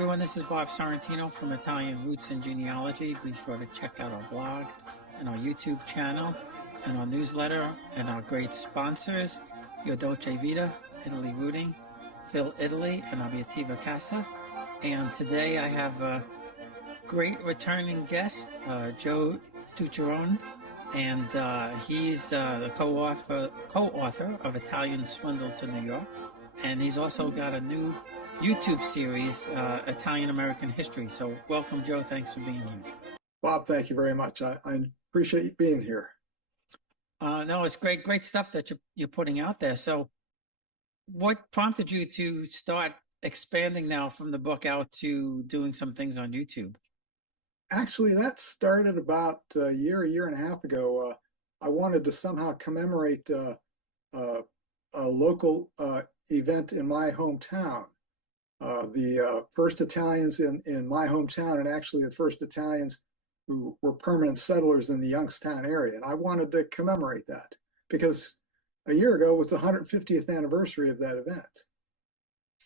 everyone, this is Bob Sorrentino from Italian Roots and Genealogy. Be sure to check out our blog and our YouTube channel and our newsletter and our great sponsors, Your Dolce Vita, Italy Rooting, Phil Italy, and Abiativa Casa. And today I have a great returning guest, Joe Tucciarone, and he's the co-author of Italian Swindled to New York. And he's also got a new YouTube series, Italian-American History. So welcome, Joe. Thanks for being here. Bob, thank you very much. I appreciate you being here. No, it's great stuff that you're putting out there. So what prompted you to start expanding now from the book out to doing some things on YouTube? Actually, that started about a year and a half ago. I wanted to somehow commemorate a local event in my hometown. The first Italians in my hometown, and actually the first Italians who were permanent settlers in the Youngstown area. And I wanted to commemorate that because a year ago was the 150th anniversary of that event.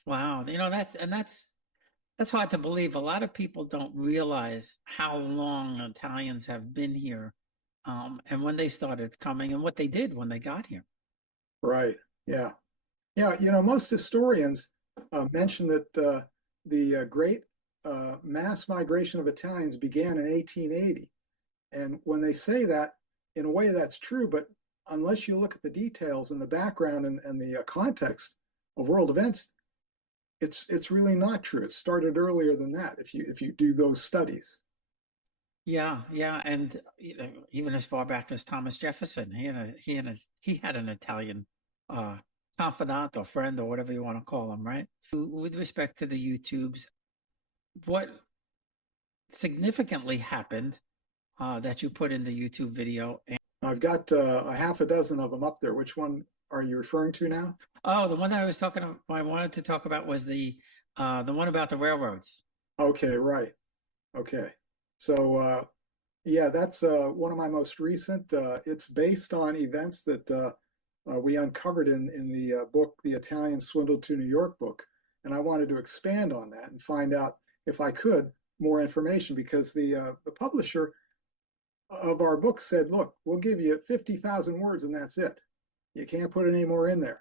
Wow, you know, that's hard to believe. A lot of people don't realize how long Italians have been here, and when they started coming and what they did when they got here. Right. Yeah. Yeah. You know, most historians mention that the great mass migration of Italians began in 1880. And when they say that, in a way that's true, but unless you look at the details and the background and the context of world events, it's really not true. It started earlier than that if you do those studies. Yeah, and you know, even as far back as Thomas Jefferson, he had an Italian confidant or friend or whatever you want to call him, right? With respect to the YouTubes, what significantly happened that you put in the YouTube video? And I've got a half a dozen of them up there. Which one are you referring to now? oh, the one that I wanted to talk about was the one about the railroads. Okay, right. Okay. So yeah, that's one of my most recent. It's based on events that we uncovered in the book, the Italian Swindled to New York book. And I wanted to expand on that and find out, if I could, more information, because the publisher of our book said, look, we'll give you 50,000 words and that's it. You can't put any more in there.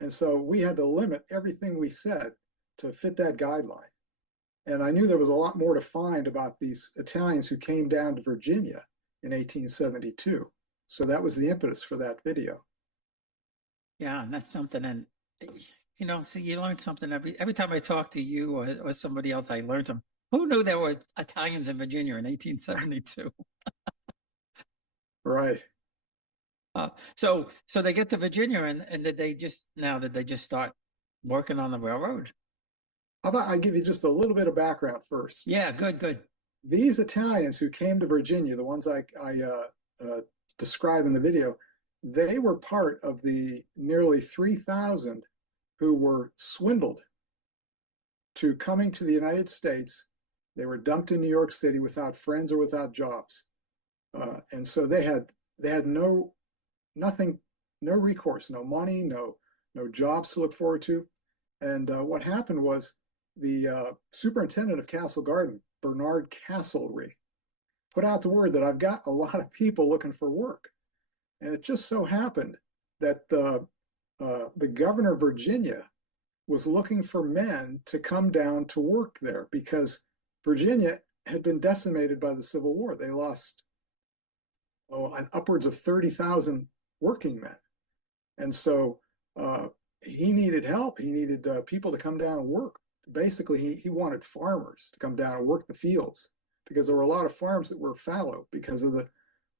And so we had to limit everything we said to fit that guideline. And I knew there was a lot more to find about these Italians who came down to Virginia in 1872. So that was the impetus for that video. Yeah, and that's something. And you know, see, you learn something every time I talk to you or somebody else. I learned them. Who knew there were Italians in Virginia in 1872? Right. So they get to Virginia, and did they just start working on the railroad? How about I give you just a little bit of background first? Yeah, good. These Italians who came to Virginia, the ones I describe in the video, they were part of the nearly 3,000 who were swindled to coming to the United States. They were dumped in New York City without friends or without jobs. And so they had nothing, no recourse, no money, no jobs to look forward to. And what happened was the superintendent of Castle Garden, Bernard Castlery, put out the word that I've got a lot of people looking for work. And it just so happened that the governor of Virginia was looking for men to come down to work there because Virginia had been decimated by the Civil War. They lost upwards of 30,000 working men. And so he needed help. He needed people to come down and work. Basically, he wanted farmers to come down and work the fields because there were a lot of farms that were fallow because of the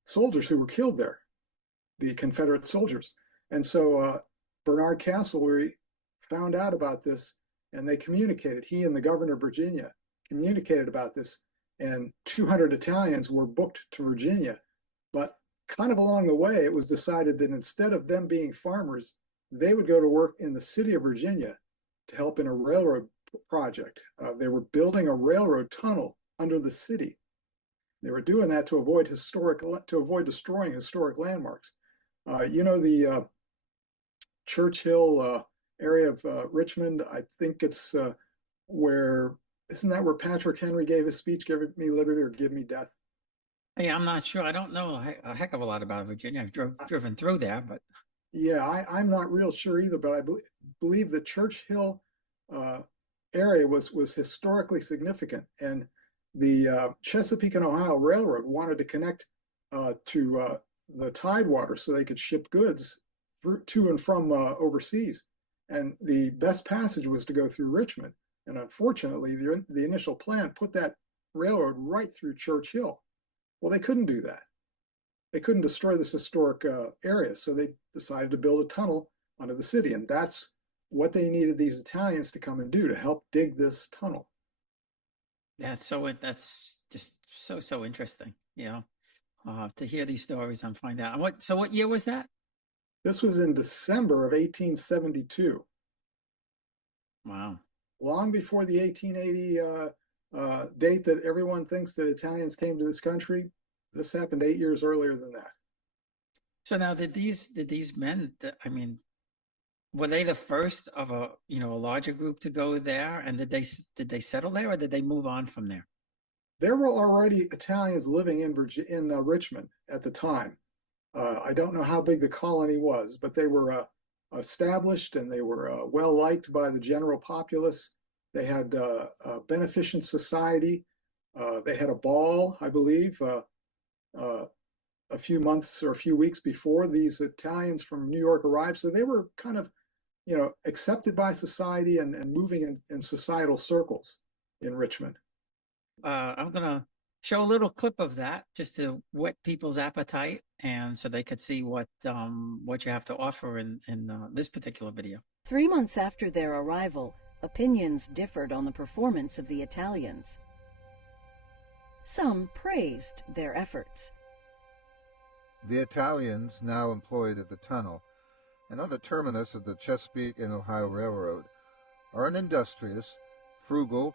soldiers who were killed there, the Confederate soldiers. And so Bernard Castlery found out about this, and they communicated. He and the governor of Virginia communicated about this, and 200 Italians were booked to Virginia. But kind of along the way, it was decided that instead of them being farmers, they would go to work in the city of Virginia to help in a railroad project. They were building a railroad tunnel under the city. They were doing that to avoid destroying historic landmarks. You know, the Churchill area of Richmond, I think it's where Isn't that where Patrick Henry gave his speech, "Give me liberty or give me death"? Hey, I'm not sure. I don't know a heck of a lot about Virginia. I've driven through there, but Yeah, I'm not real sure either, but I believe the Churchill uh, area was historically significant, and the Chesapeake and Ohio Railroad wanted to connect to the Tidewater so they could ship goods through to and from overseas, and the best passage was to go through Richmond. And unfortunately, the initial plan put that railroad right through Churchill. Well, they couldn't do that. They couldn't destroy this historic area, so they decided to build a tunnel under the city, and that's what they needed these Italians to come and do to help dig this tunnel. that's just so interesting, to hear these stories and find out. What year was that? This was in December of 1872, Wow. long before the 1880 date that everyone thinks that Italians came to this country. This happened 8 years earlier than that. So now did these men, I mean, were they the first of a larger group to go there? And did they settle there, or did they move on from there? There were already Italians living in Richmond at the time. I don't know how big the colony was, but they were established and they were well liked by the general populace. They had a beneficent society. They had a ball, I believe, a few months or a few weeks before these Italians from New York arrived. So they were kind of, accepted by society and moving in societal circles in Richmond. I'm gonna show a little clip of that just to whet people's appetite, and so they could see what you have to offer in this particular video. 3 months after their arrival, opinions differed on the performance of the Italians. Some praised their efforts. The Italians, now employed at the tunnel and on the terminus of the Chesapeake and Ohio Railroad, are an industrious, frugal,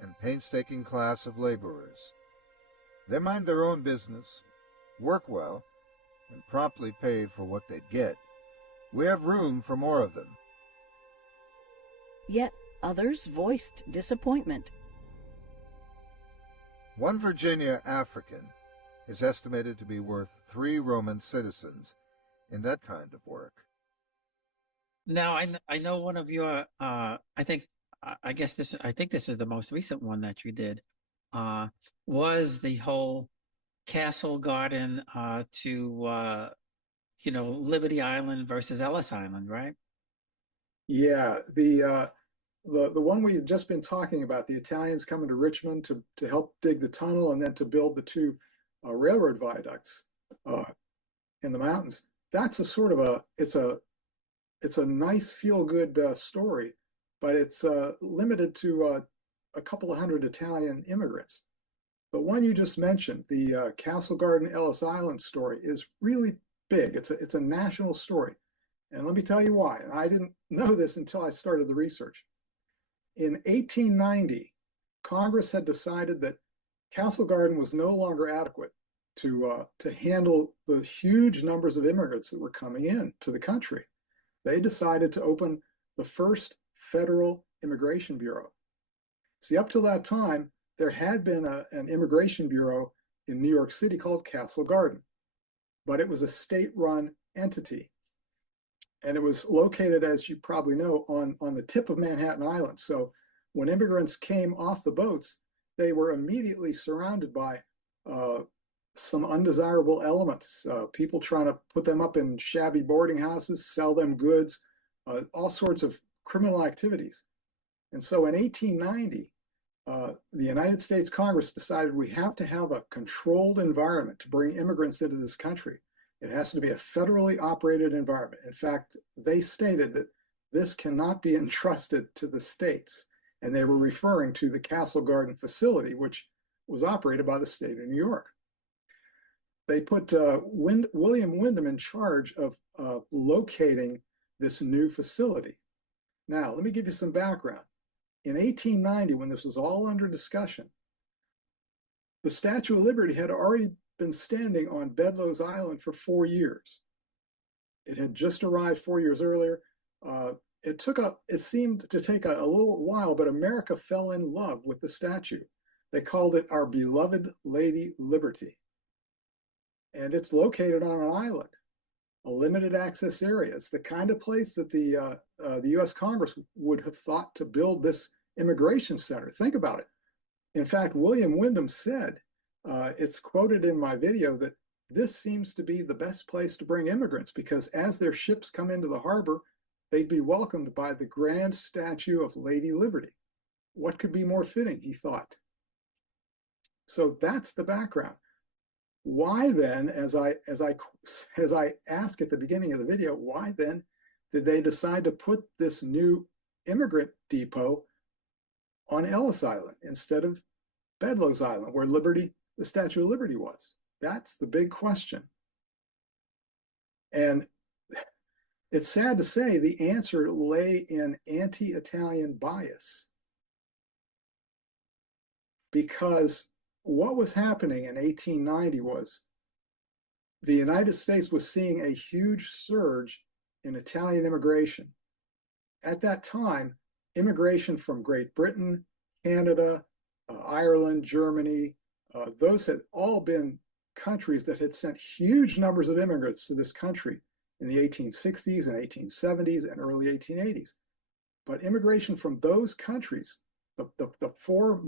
and painstaking class of laborers. They mind their own business, work well, and promptly pay for what they get. We have room for more of them. Yet others voiced disappointment. One Virginia African is estimated to be worth 3 Roman citizens in that kind of work. Now I know one of your I guess I think this is the most recent one that you did, was the whole castle garden to Liberty Island versus Ellis Island, right? Yeah, the one we've just been talking about, the Italians coming to Richmond to help dig the tunnel and then to build the 2 railroad viaducts in the mountains. That's a sort of it's a nice feel-good story, but it's limited to a couple of hundred Italian immigrants. The one you just mentioned, the Castle Garden Ellis Island story, is really big. It's a national story, and let me tell you why. And I didn't know this until I started the research. In 1890, Congress had decided that Castle Garden was no longer adequate to handle the huge numbers of immigrants that were coming in to the country. They decided to open the first federal immigration bureau. See, up till that time, there had been an immigration bureau in New York City called Castle Garden, but it was a state-run entity. And it was located, as you probably know, on the tip of Manhattan Island. So when immigrants came off the boats, they were immediately surrounded by some undesirable elements, people trying to put them up in shabby boarding houses, sell them goods, all sorts of criminal activities. And so in 1890, the United States Congress decided we have to have a controlled environment to bring immigrants into this country. It has to be a federally operated environment. In fact, they stated that this cannot be entrusted to the states. And they were referring to the Castle Garden facility, which was operated by the state of New York. They put William Windom in charge of locating this new facility. Now, let me give you some background. In 1890, when this was all under discussion, the Statue of Liberty had already been standing on Bedloe's Island for 4 years. It had just arrived 4 years earlier. it seemed to take a little while, but America fell in love with the statue. They called it Our Beloved Lady Liberty. And it's located on an island, a limited access area. It's the kind of place that the U.S. Congress would have thought to build this immigration center. Think about it. In fact, William Windom said, it's quoted in my video, that this seems to be the best place to bring immigrants because as their ships come into the harbor, they'd be welcomed by the grand statue of Lady Liberty. What could be more fitting, he thought. So that's the background. Why then, as I ask at the beginning of the video, why then did they decide to put this new immigrant depot on Ellis Island instead of Bedloe's Island, where the Statue of Liberty was? That's the big question. And it's sad to say the answer lay in anti-Italian bias, because what was happening in 1890 was the United States was seeing a huge surge in Italian immigration. At that time, immigration from Great Britain, Canada, Ireland, Germany, those had all been countries that had sent huge numbers of immigrants to this country in the 1860s and 1870s and early 1880s. But immigration from those countries, the four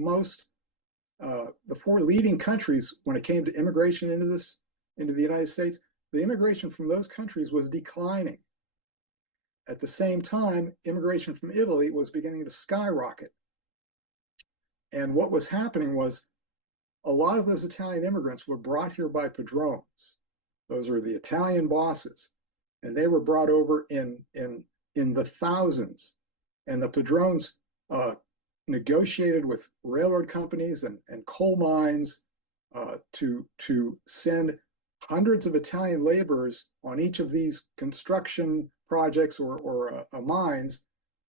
leading countries when it came to immigration into the United States, the immigration from those countries was declining. At the same time, immigration from Italy was beginning to skyrocket. And what was happening was a lot of those Italian immigrants were brought here by Padrons. Those were the Italian bosses. And they were brought over in the thousands. And the Padrons negotiated with railroad companies and coal mines to send hundreds of Italian laborers on each of these construction projects or mines,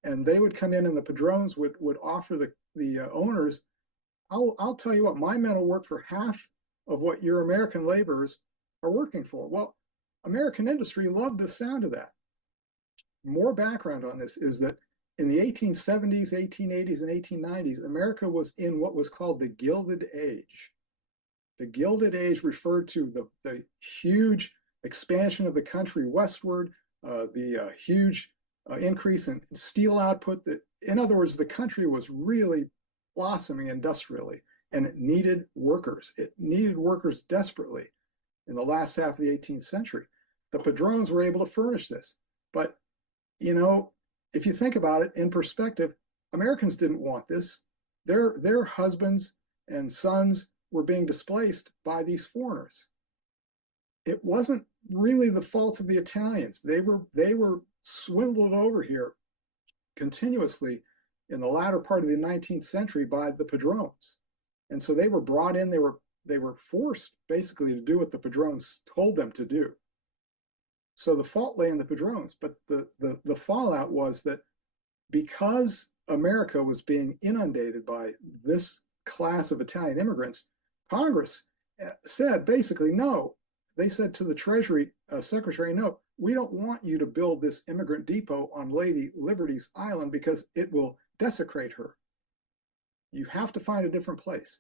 and they would come in, and the Padrons would offer the owners, I'll tell you what, my men will work for half of what your American laborers are working for. Well, American industry loved the sound of that. More background on this is that in the 1870s, 1880s, and 1890s, America was in what was called the Gilded Age. The Gilded Age referred to the huge expansion of the country westward, the huge increase in steel output. In other words, the country was really blossoming industrially, and it needed workers. It needed workers desperately in the last half of the 18th century. The Padrons were able to furnish this. But, you know, if you think about it in perspective, Americans didn't want this. Their husbands and sons were being displaced by these foreigners. It wasn't really the fault of the Italians. They were swindled over here continuously in the latter part of the 19th century by the Padrons. And so they were brought in, they were forced basically to do what the Padrons told them to do. So the fault lay in the Padrons, but the fallout was that because America was being inundated by this class of Italian immigrants, Congress said basically, no. They said to the Treasury Secretary, no, we don't want you to build this immigrant depot on Lady Liberty's Island because it will desecrate her. You have to find a different place.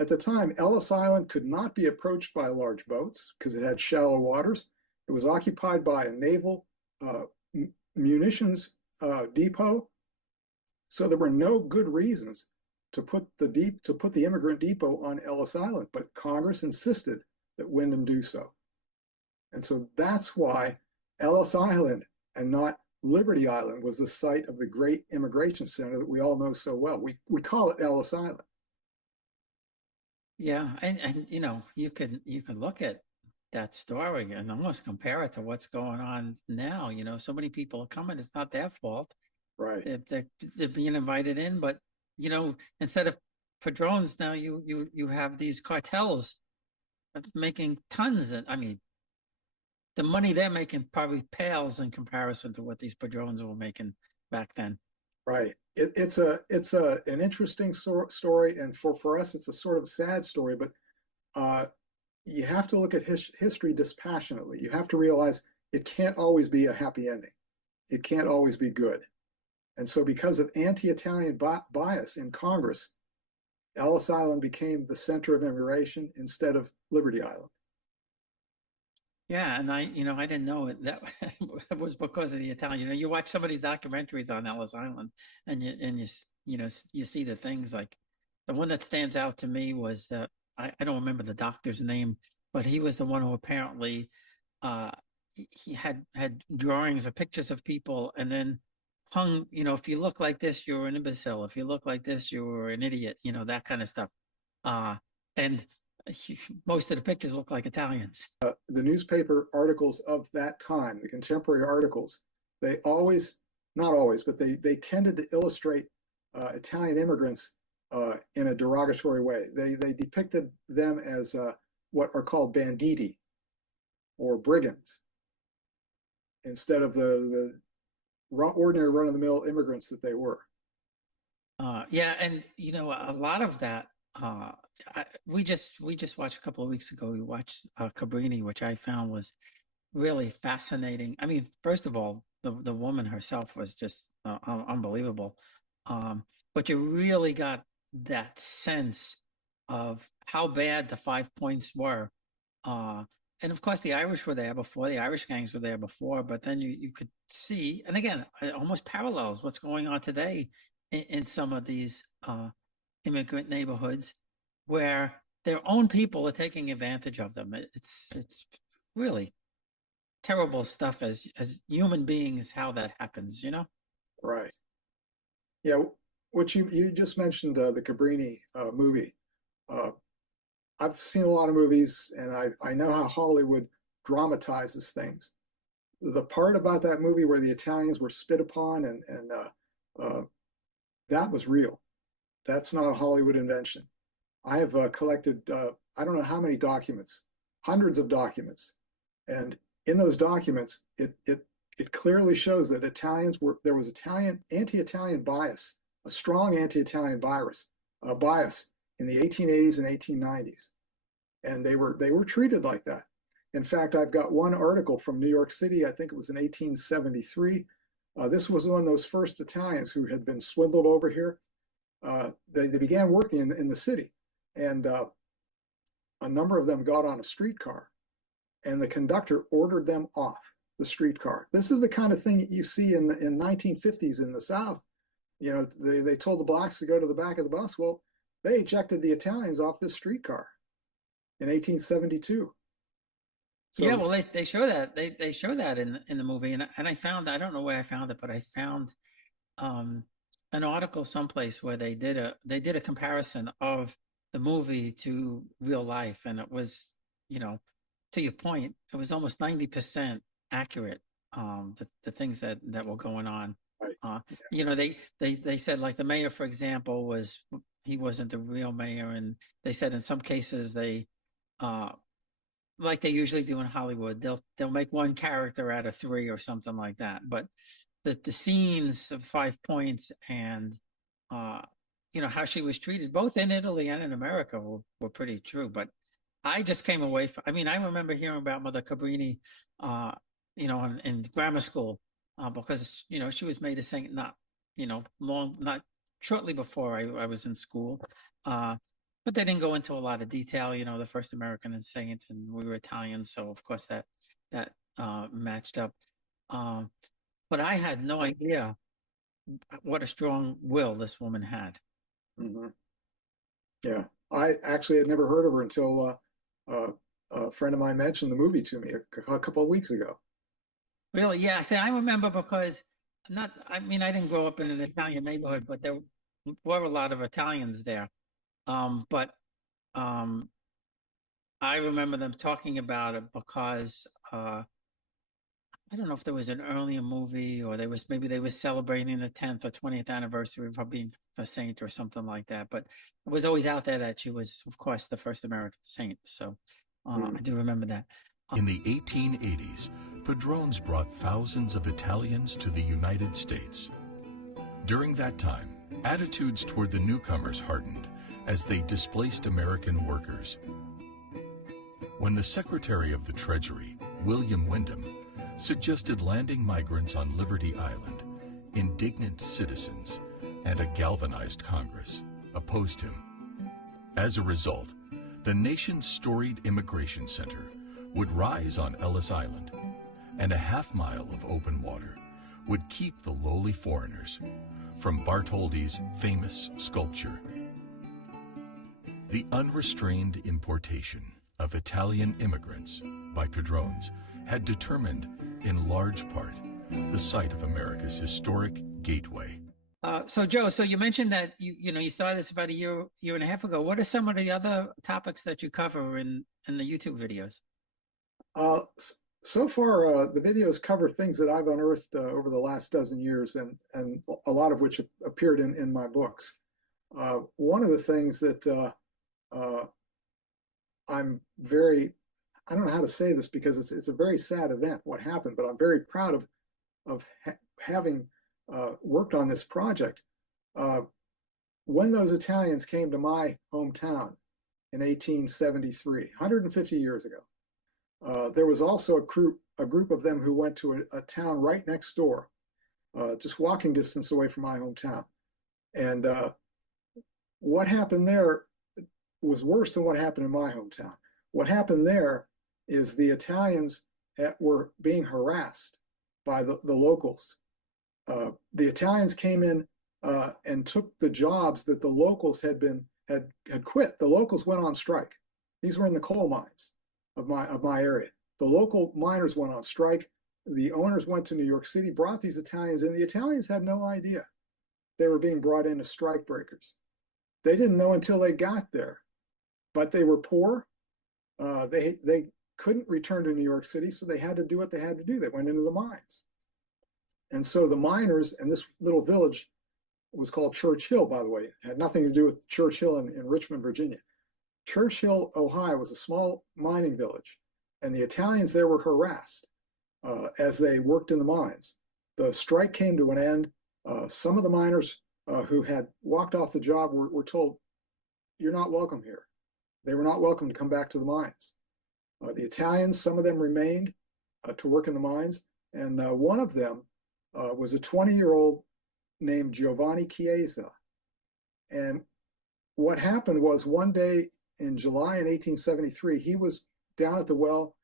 At the time, Ellis Island could not be approached by large boats because it had shallow waters. It was occupied by a naval munitions depot. So there were no good reasons to put the immigrant depot on Ellis Island, but Congress insisted that Windom do so. And so that's why Ellis Island and not Liberty Island was the site of the great immigration center that we all know so well. We call it Ellis Island. Yeah, and you know, you can look at that story and almost compare it to what's going on now. You know, so many people are coming, it's not their fault. Right. They're being invited in, but you know, instead of Padrons, now you have these cartels making tons. And I mean, the money they're making probably pales in comparison to what these Padrons were making back then. Right. It's an interesting story, and for us, it's a sort of sad story. But you have to look at history dispassionately. You have to realize it can't always be a happy ending. it can't always be good. And so because of anti-Italian bias in Congress, Ellis Island became the center of immigration instead of Liberty Island. Yeah, and I didn't know it. That it was because of the Italian. You watch some of these documentaries on Ellis Island, and you see the things like the one that stands out to me was that I don't remember the doctor's name, but he was the one who apparently uh, he had drawings or pictures of people, and then hung. If you look like this, you're an imbecile. If you look like this, you're an idiot. That kind of stuff. And most of the pictures look like Italians. The newspaper articles of that time, the contemporary articles, they always, not always, but they tended to illustrate Italian immigrants in a derogatory way. They depicted them as what are called banditti or brigands instead of the ordinary run-of-the-mill immigrants that they were. Yeah, and a lot of that. We just watched a couple of weeks ago. We watched Cabrini, which I found was really fascinating. I mean, first of all, the woman herself was just unbelievable. But you really got that sense of how bad the 5 points were. And of course, the Irish were there before. The Irish gangs were there before. But then you could see, and again, it almost parallels what's going on today in some of these immigrant neighborhoods where their own people are taking advantage of them. It's really terrible stuff as human beings, how that happens, Right. Yeah, what you just mentioned, the Cabrini movie. I've seen a lot of movies, and I know how Hollywood dramatizes things. The part about that movie where the Italians were spit upon and that was real. That's not a Hollywood invention. I have collected, I don't know how many documents, hundreds of documents. And in those documents, it clearly shows that there was anti-Italian bias, a strong anti-Italian bias in the 1880s and 1890s. And they were treated like that. In fact, I've got one article from New York City, I think it was in 1873. This was one of those first Italians who had been swindled over here. They began working in the city, and a number of them got on a streetcar, and the conductor ordered them off the streetcar. This is the kind of thing you see in 1950s in the South. They told the blacks to go to the back of the bus. Well, they ejected the Italians off this streetcar in 1872. So, yeah, well, they show that they show that in the movie, and I found, I don't know where I found it, but I found an article someplace where they did a comparison of the movie to real life, and it was, to your point, it was almost 90% accurate. The things that were going on. right. They said, like, the mayor, for example, he wasn't the real mayor, and they said in some cases they like they usually do in Hollywood, they'll make one character out of three or something like that. But the scenes of 5 points and how she was treated both in Italy and in America were pretty true. But I just came away I remember hearing about Mother Cabrini in grammar school because she was made a saint not shortly before I was in school. But they didn't go into a lot of detail, the first American saint, and we were Italian, so of course that matched up. But I had no idea what a strong will this woman had. Mm-hmm. Yeah, I actually had never heard of her until a friend of mine mentioned the movie to me a couple of weeks ago. Really? Yeah. See, I remember because I didn't grow up in an Italian neighborhood, but there were a lot of Italians there. But I remember them talking about it because I don't know if there was an earlier movie or maybe they were celebrating the 10th or 20th anniversary of her being a saint or something like that. But it was always out there that she was, of course, the first American saint. So I do remember that. In the 1880s, Padrons brought thousands of Italians to the United States. During that time, attitudes toward the newcomers hardened as they displaced American workers. When the Secretary of the Treasury, William Windom, suggested landing migrants on Liberty Island. Indignant citizens and a galvanized Congress opposed him. As a result, the nation's storied immigration center would rise on Ellis Island, and a half-mile of open water would keep the lowly foreigners from Bartholdi's famous sculpture. The unrestrained importation of Italian immigrants by Padrons had determined, in large part, the site of America's historic gateway. So Joe, so you mentioned that you started this about a year and a half ago. What are some of the other topics that you cover in the YouTube videos? So far, the videos cover things that I've unearthed over the last dozen years, and a lot of which appeared in my books. One of the things that I'm very, I don't know how to say this because it's a very sad event, what happened, but I'm very proud of having worked on this project. When those Italians came to my hometown in 1873, 150 years ago, there was also a group of them who went to a town right next door, just walking distance away from my hometown. And what happened there was worse than what happened in my hometown. What happened there is the Italians were being harassed by the locals. The Italians came in and took the jobs that the locals had quit. The locals went on strike. These were in the coal mines of my area. The local miners went on strike. The owners went to New York City, brought these Italians in. The Italians had no idea they were being brought in as strike breakers. They didn't know until they got there. But they were poor. They couldn't return to New York City, so they had to do what they had to do. They went into the mines. And so the miners, and this little village was called Church Hill, by the way. It had nothing to do with Church Hill in Richmond, Virginia. Church Hill, Ohio was a small mining village, and the Italians there were harassed as they worked in the mines. The strike came to an end. Some of the miners who had walked off the job were told, "You're not welcome here." They were not welcome to come back to the mines. The Italians, some of them remained to work in the mines, and one of them was a 20-year-old named Giovanni Chiesa. And what happened was one day in July in 1873, he was down at the well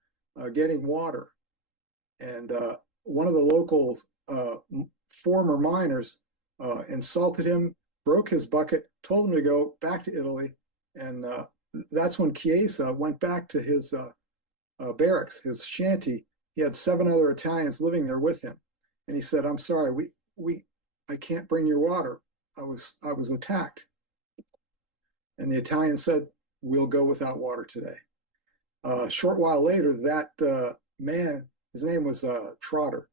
getting water. And one of the local former miners insulted him, broke his bucket, told him to go back to Italy. And that's when Chiesa went back to his barracks, his shanty. He had 7 other Italians living there with him. And he said, "I'm sorry, I can't bring your water. I was attacked." And the Italian said, "We'll go without water today." A short while later, that man, his name was Trotter,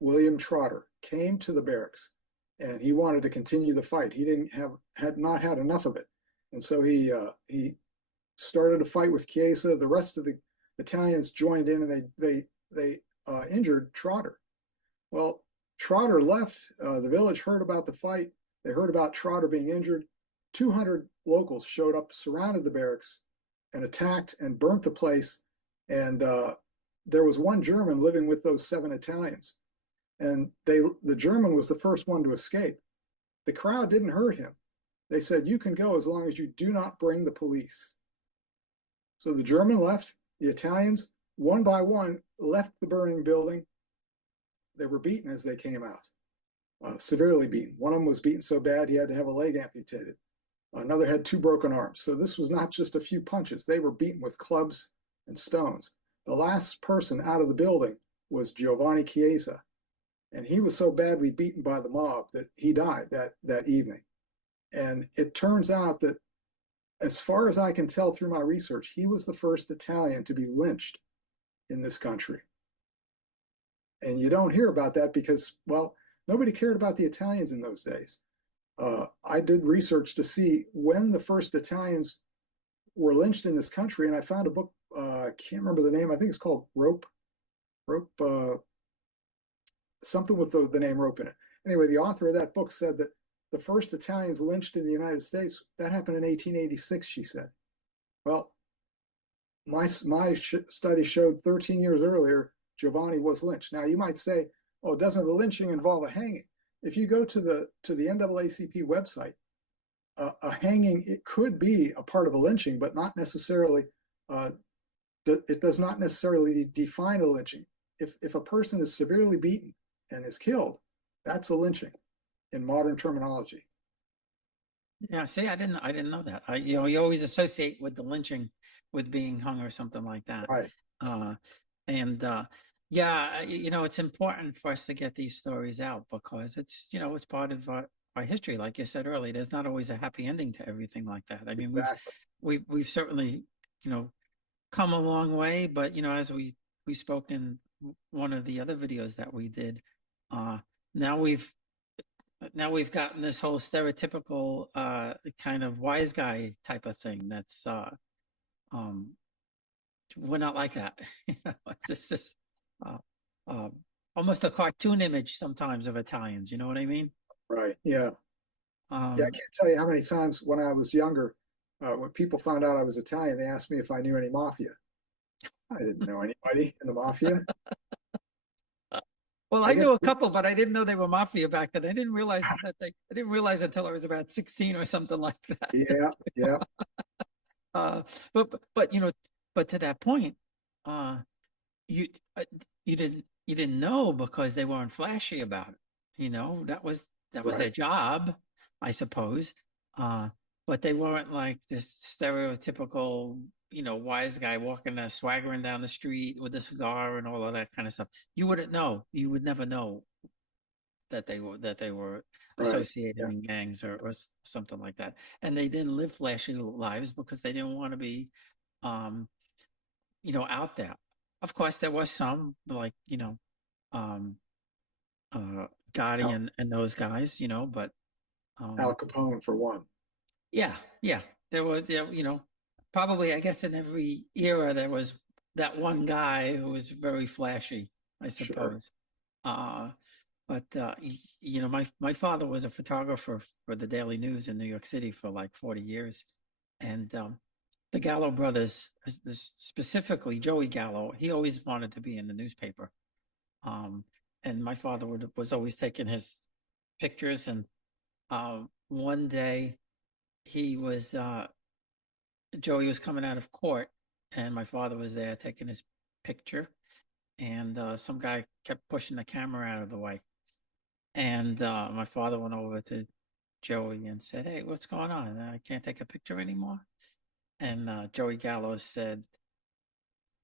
William Trotter, came to the barracks, and he wanted to continue the fight. He had not had enough of it, and so he started a fight with Chiesa. The rest of the Italians joined in, and they injured Trotter. Well, Trotter left. The village heard about the fight. They heard about Trotter being injured. 200 locals showed up, surrounded the barracks, and attacked and burnt the place. And there was one German living with those 7 Italians. And the German was the first one to escape. The crowd didn't hurt him. They said, "You can go as long as you do not bring the police." So the German left. The Italians, one by one, left the burning building. They were beaten as they came out, severely beaten. One of them was beaten so bad he had to have a leg amputated. Another had 2 broken arms. So this was not just a few punches. They were beaten with clubs and stones. The last person out of the building was Giovanni Chiesa. And he was so badly beaten by the mob that he died that evening. And it turns out that, as far as I can tell through my research, he was the first Italian to be lynched in this country. And you don't hear about that because, well, nobody cared about the Italians in those days. I did research to see when the first Italians were lynched in this country, and I found a book, I can't remember the name, I think it's called Rope, something with the name Rope in it. Anyway, the author of that book said that the first Italians lynched in the United States, that happened in 1886, she said. Well, my study showed 13 years earlier, Giovanni was lynched. Now you might say, oh, doesn't the lynching involve a hanging? If you go to the NAACP website, a hanging, it could be a part of a lynching, but not necessarily, it does not necessarily define a lynching. If a person is severely beaten and is killed, that's a lynching in modern terminology. Yeah, see, I didn't know that. You always associate with the lynching with being hung or something like that. Right. Uh, and yeah, it's important for us to get these stories out because it's part of our history. Like you said earlier, there's not always a happy ending to everything like that. I mean, Exactly. we've certainly, come a long way, but as we spoke in one of the other videos that we did, now we've gotten this whole stereotypical kind of wise guy type of thing that's um we're not like that. It's just uh, uh, almost a cartoon image sometimes of Italians, you know what I mean? Right. Yeah. Yeah. I Um can't tell you how many times when I was younger, when people found out I was Italian, they asked me if I knew any mafia. I didn't know anybody in the mafia. well, I I guess. knew a couple, but I didn't know they were mafia back then. I didn't realize until I was about 16 or something like that. Yeah. Yeah. uh but but to that point, uh you uh, you didn't know because they weren't flashy about it. That was their Right. job, I suppose. Uh, but they weren't like this stereotypical, wise guy walking, swaggering down the street with a cigar and all of that kind of stuff. You wouldn't know. You would never know that they were Right. associated Yeah. in gangs or something like that. And they didn't live flashy lives because they didn't want to be, um, out there. Of course, there was some like, um, uh, Gotti Al, and those guys, but Al um, Capone for one. yeah, yeah, there, probably I guess in every era there was that one guy who was very flashy, I Sure. suppose. Uh, but my father was a photographer for the Daily News in New York City for like 40 years, and the Gallo brothers, specifically Joey Gallo, he always wanted to be in the newspaper. Um, and my father was always taking his pictures. And one day Joey was coming out of court, and my father was there taking his picture. And some guy kept pushing the camera out of the way. And my father went over to Joey and said, "Hey, what's going on? I can't take a picture anymore." And Joey Gallo said,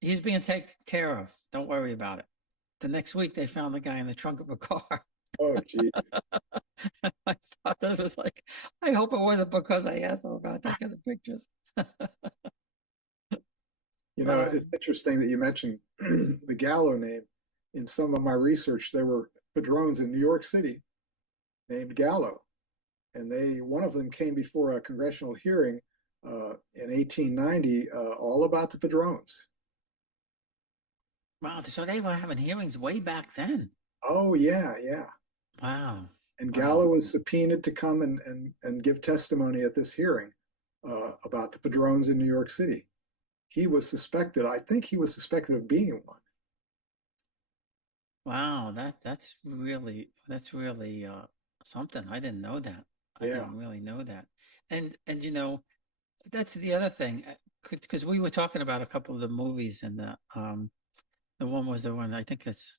"He's being taken care of. Don't worry about it." The next week, they found the guy in the trunk of a car. Oh, geez. My father was like, "I hope it wasn't because I asked him about taking the pictures." It's interesting that you mentioned the Gallo name. In some of my research, there were Padrons in New York City named Gallo, and one of them came before a congressional hearing in 1890, all about the Padrons. Wow, so they were having hearings way back then. Oh yeah, yeah. Wow, And wow. Gallo was subpoenaed to come and give testimony at this hearing about the Padrons in New York City. He was suspected. I think he was suspected of being one. Wow, that's really something. I didn't know that. I Yeah. didn't really know that. And that's the other thing, because we were talking about a couple of the movies, and the one was the one I think it's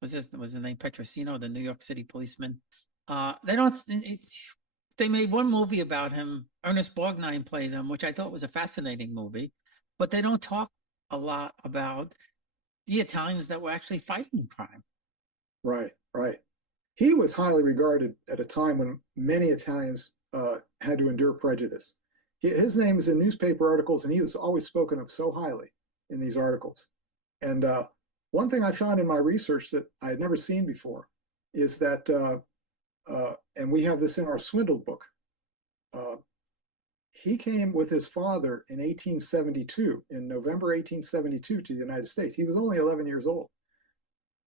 was the name Petrosino, the New York City policeman. They don't. They made one movie about him. Ernest Borgnine played him, which I thought was a fascinating movie, but they don't talk a lot about the Italians that were actually fighting crime. Right, right. He was highly regarded at a time when many Italians had to endure prejudice. His name is in newspaper articles, and he was always spoken of so highly in these articles. And one thing I found in my research that I had never seen before is that, and we have this in our Swindled book, uh, he came with his father in 1872, in November 1872, to the United States. He was only 11 years old.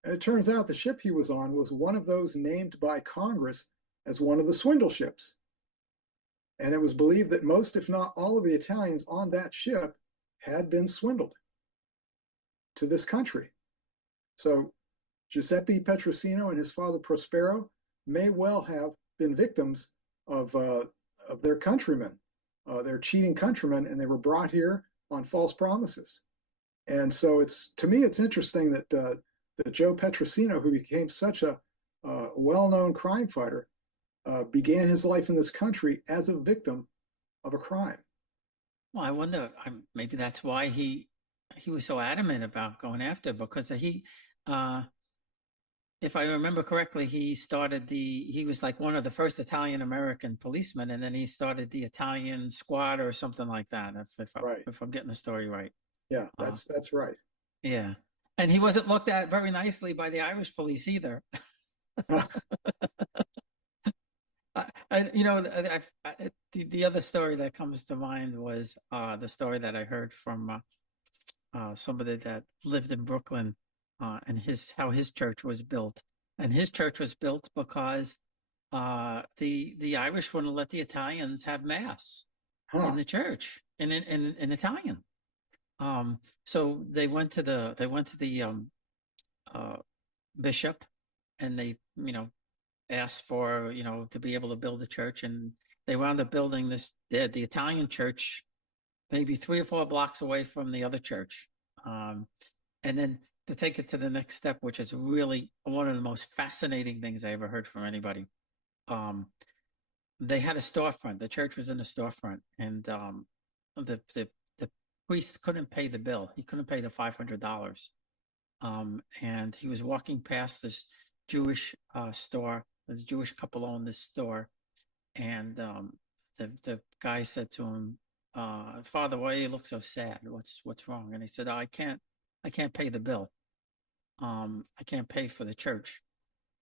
And it turns out the ship he was on was one of those named by Congress as one of the swindle ships. And it was believed that most, if not all, of the Italians on that ship had been swindled to this country. So Giuseppe Petrosino and his father Prospero may well have been victims of their countrymen, their cheating countrymen, and they were brought here on false promises. And so to me, it's interesting that Joe Petrosino, who became such a well-known crime fighter, began his life in this country as a victim of a crime. Well, I wonder, maybe that's why he was so adamant about going after, because if I remember correctly, he was like one of the first Italian American policemen, and then he started the Italian squad or something like that, if I'm getting the story right. Yeah, that's right. Yeah. And he wasn't looked at very nicely by the Irish police either. The other story that comes to mind was the story that I heard from somebody that lived in Brooklyn, and how his church was built. And his church was built because the Irish wouldn't let the Italians have mass in the church in Italian. So they went to the bishop, and they asked for to be able to build a church, and they wound up building the Italian church maybe 3 or 4 blocks away from the other church. And then to take it to the next step, which is really one of the most fascinating things I ever heard from anybody. They had a storefront. The church was in a storefront, and the priest couldn't pay the bill. He couldn't pay the $500. And he was walking past this Jewish store. The Jewish couple owned this store, and the guy said to him, "Father, why do you look so sad? What's wrong?" And he said, "Oh, I can't pay the bill. I can't pay for the church."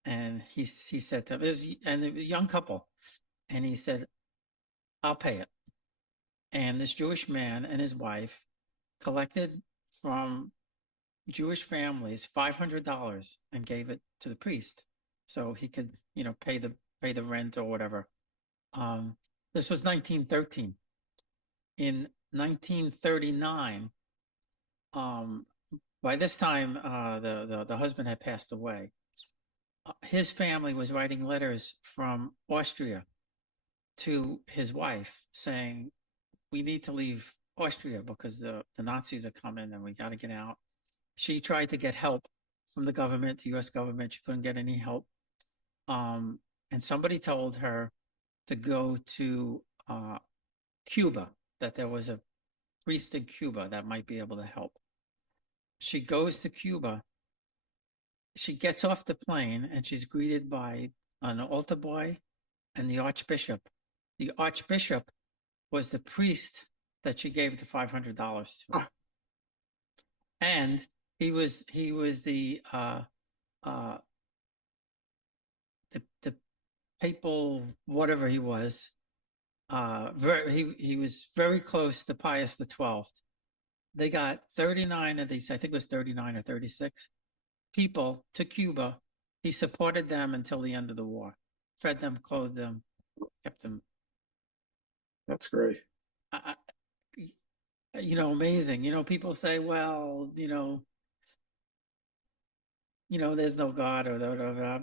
And he said to him, and a young couple, and he said, "I'll pay it." And this Jewish man and his wife collected from Jewish families $500 and gave it to the priest so he could, pay the rent or whatever. This was 1913. In 1939, by this time, the husband had passed away. His family was writing letters from Austria to his wife saying, "We need to leave Austria because the Nazis are coming and we got to get out." She tried to get help from the government, the U.S. government. She couldn't get any help. And somebody told her to go to Cuba, that there was a priest in Cuba that might be able to help. She goes to Cuba. She gets off the plane, and she's greeted by an altar boy and the archbishop. The archbishop was the priest that she gave the $500 to. And he was the papal, whatever he was. He was very close to Pius XII. They got 39 of these, I think it was 39 or 36 people to Cuba. He supported them until the end of the war, fed them, clothed them, kept them. That's great. Amazing. People say, well, there's no God or whatever.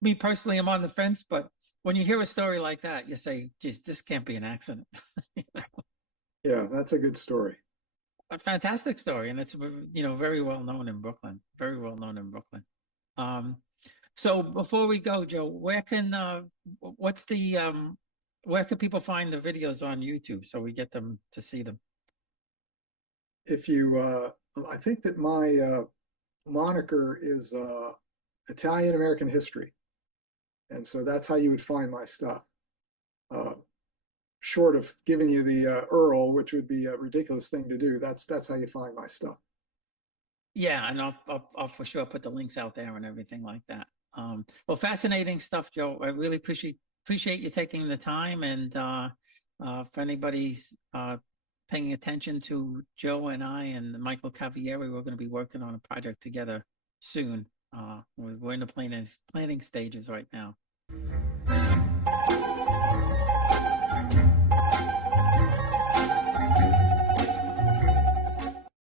Me personally, I'm on the fence, but when you hear a story like that, you say, geez, this can't be an accident. Yeah, that's a good story. A fantastic story. And it's, very well known in Brooklyn, very well known in Brooklyn. So before we go, Joe, where can people find the videos on YouTube so we get them to see them? If you, I think that my moniker is Italian American History. And so that's how you would find my stuff. Short of giving you the URL, which would be a ridiculous thing to do, that's how you find my stuff. Yeah, and I'll for sure put the links out there and everything like that. Well, fascinating stuff, Joe. I really appreciate you taking the time. And for anybody's paying attention to Joe and I and Michael Cavieri, we're going to be working on a project together soon. We're in the planning stages right now.